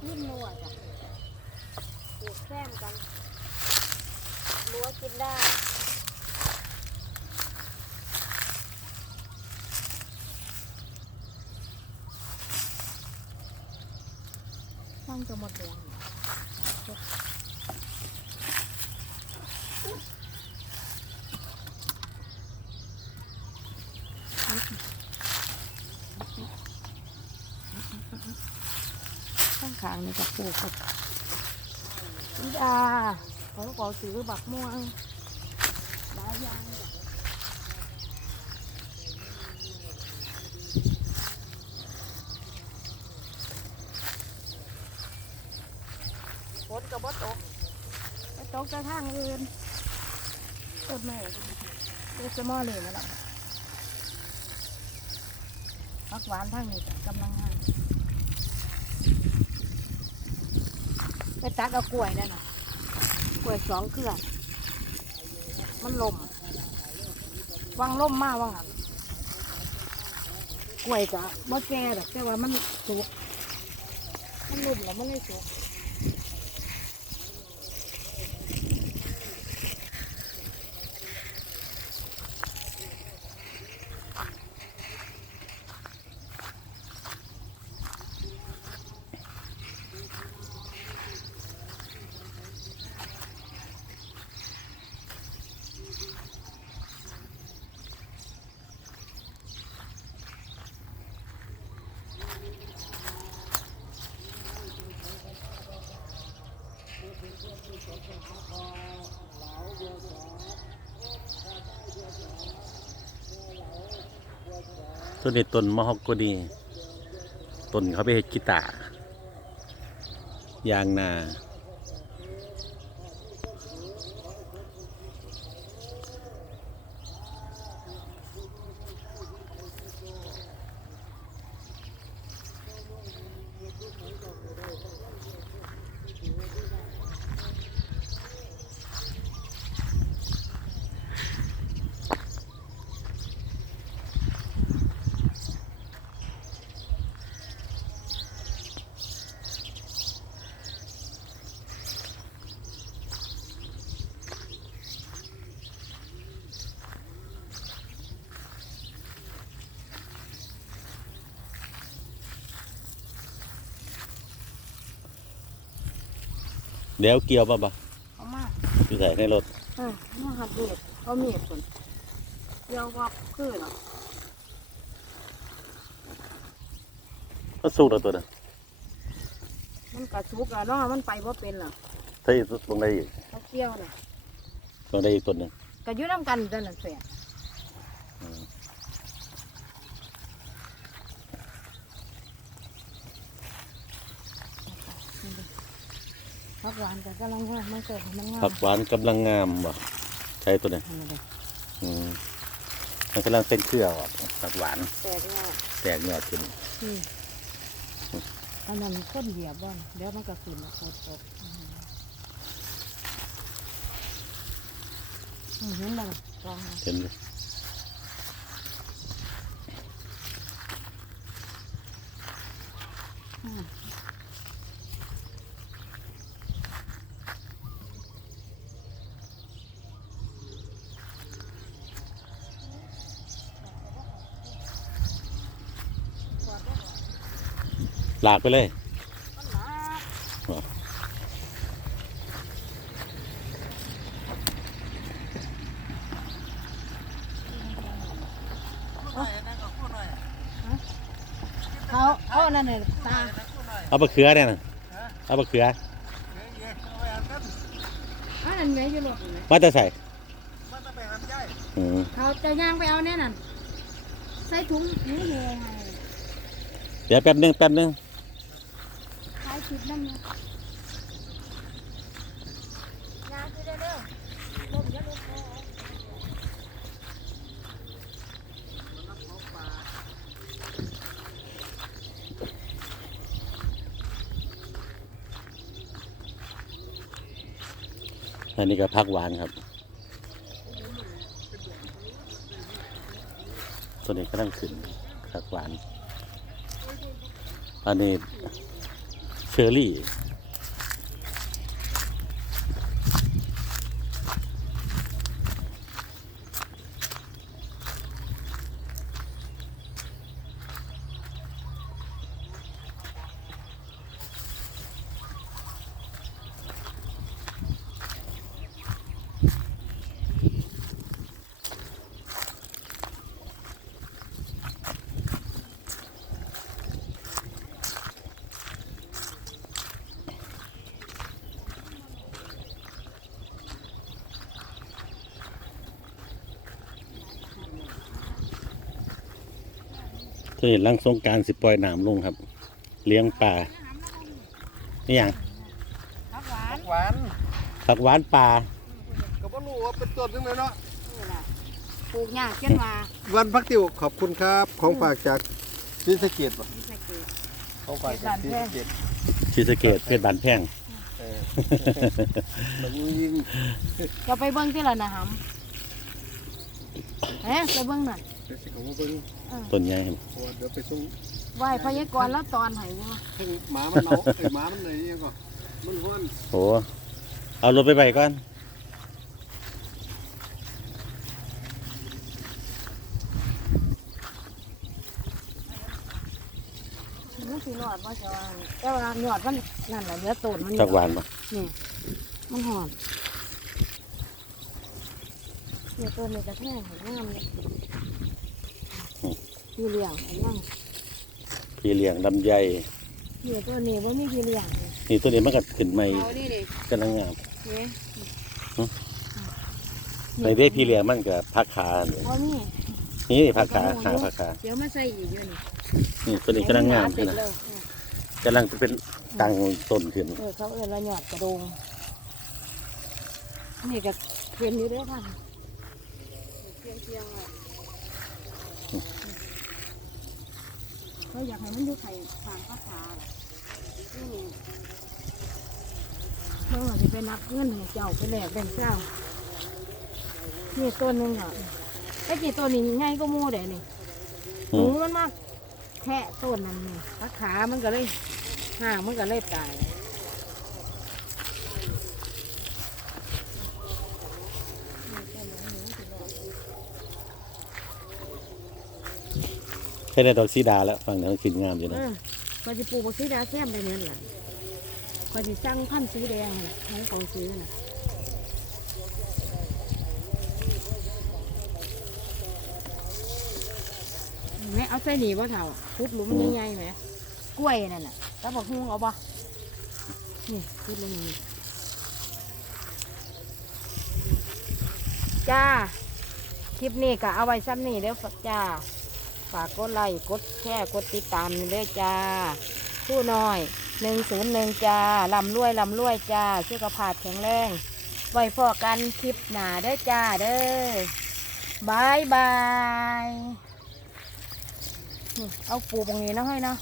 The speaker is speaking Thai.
ทิ่มนัวจ้ะปลูกแซมกันรั้วกินได้ช่างจะหมดแดงข้างขางนี่กับปลูกกับอีดาเขาก็ซื้อบักม่วงหลายอย่างจ้ะฝนกับบดตกไปตกจะทางอื่นต้นไม้เด็กจะมอเลยมาแล้วผักหวานทางนี้จ้ะกำลังงาน ไปตักเอากล้วยนั่นน่ะกล้วยสองเครือมันลมวางล่มมากว่างกล้วยจ้ะบ่แก่ดอกแต่ว่ามันสุกมันลมแล้วมันไม่สุก ต้นนี้ต้นมะฮอกกนีต้นเขาไปเห็ดกีตาร์ยางนา เดี๋ยวเกี่ยวป่ะบ่เอามาอยู่ใส่ในรถเออมาหัดเมีดเอาเมีดคนเดี๋ยววักคือเนาะก็สู้แล้วตัวนั้นมันกระชุกแล้วเนาะมันไปว่าเป็นหรอถ้าอีกตรงใดอีกเขาเกี่ยวน่ะตรงใดอีกต้นหนึงกระยุ่น้ำกันจันน่ะเสีย อืม พักหวานแต่ก็ลังว่ามันเกิดให้มันงามผักหวานกำลังงามบ่ใช่ตัวนี้เอาเลยอืมมันกำลังเป็นเครือออกผักหวาน แตกง่ายแตกยอดขึ้นอืมอันนั้นข้นเหยียบบ้างเดี๋ยวมันก็ขึ้นแล้วโคตรตกอืมอืมเห็นบ่ล่ะกองน่ะเห็นไหมอืมกวาดได้บ่ ห ลากไปเลยมันหนักเขาเอานั่นเลยตาเอาบะเขือเนี่ยนะเอาบะเขืออันนั้นแม่อยู่รถนี่มาจะใส่อืมเขาจะย่างไปเอาแน่นั่นใส่ถุงหนูแหงเดี๋ยวแป๊บนึงแป๊บนึง ขายคิดนั่นเนะยาคือเด้อลมจะลุกคออันนี้ก็ผักหวานครับ ตัวนี้ก็ต้องขึ้นผักหวานอันนี้ เชอรี่ เธอเห็นลังสงกรารสิปล่อยน้ำลงครับ เลี้ยงปลานี่อย่างผักหวานหวานผักหวานปลาก็บ่รู้ว่าเป็นต้นนึงเลยเนาะนี่ล่ะปลูกหญ้าเช่นว่าวันพักติวขอบคุณครับ ของฝากจากศรีสะเกษบ่นี่ใส่เกลือของฝากจากศรีสะเกษชีสะเกตเพชรบานแพง เออหลังยิง จะไปเบิ้งที่ละนะฮัมเอ๊ะไปเบิ้งหน่อย เดี๋ยวสิเขามาเบิ่งต้นใหญ่ครับเพราะว่าเดี๋ยวไปส่งไหวพยากรณ์แล้วตอนไหนอยู่ถึงหมามันเนาไอ้ยหมามันไหนยังก็มันห้วนโอ้เอารถไปไปก่อนมันสิรอดว่าจะว่าแต่ว่าหยอดมันนั่นแหละเนื้อตูนมันผักหวานปะนี่มันหอมเนี่ยตัวนี้กระแทกงามเลย พี่เลี้ยงอันยังพี่เลี้ยงลำไยเนี่ยตัวนี้ว่ามีพี่เลี้ยงเลยนี่ตัวนี้มันก็ขึ้นใหม่เอาดิดิกำลังงามเนี่ยในเด้พี่เลี้ยงมันก็ผักขาว่ามีนี่ผักขาหาผักขาเดี๋ยวมาใส่อีกอยู่นี่นี่ตัวนี้กำลังงามติขึ้ดนนะเลยกำลังจะเป็นตังต้นขึ้นเออเขาเออละหยอดกระโดงนี่ก็เพียนอยู่เด้วยค่ะเพียนเพียงอะ เขาอยากให้มันอยู่ไข่ฟางข้าวขาล่ะนี่เมื่อจะไปนับเงินของเจ้าไปแลกเป็นเจ้านี่ต้นหนึงอะไอ้กี่ต้นนี้ง่ายก็มู่เด้นี่หอืนูมมันมากแค่ต้นนั้นนี่ขาขา มันก็เลยห่างมันก็เลยตาย ใช้ได้ดอกสีดาแล้วฝั่งนั้นขึ้นงามอยู่นะอพอจะปลูกบักสีดาแซมไปเนี่ยแหละพอจะสั่งพันธุ์สีแดงให้เขาซื้อน่ะแม่เอาใส่หนีบ่เท่าพุดหลุมใหญ่ๆไหมกล้วยนั่นน่ะตาบอกฮุ้งเอาบ่นี่พุดลงนี่จ้า คลิปนี้ก็เอาไว้ซ้ำนี่เด้อฝากจ้า ฝากกดไลค์กดแชร์กดติดตามเด้อจ้าผู้น้อยหนึ่งศูนย์หนึ่งจ้าลำรวยลำรวยจ้าสุขภาพแข็งแรงไว้พอกันคลิปหนาเด้อจ้าเด้อบายบาย เอาปูตรงนี้นะให้นะ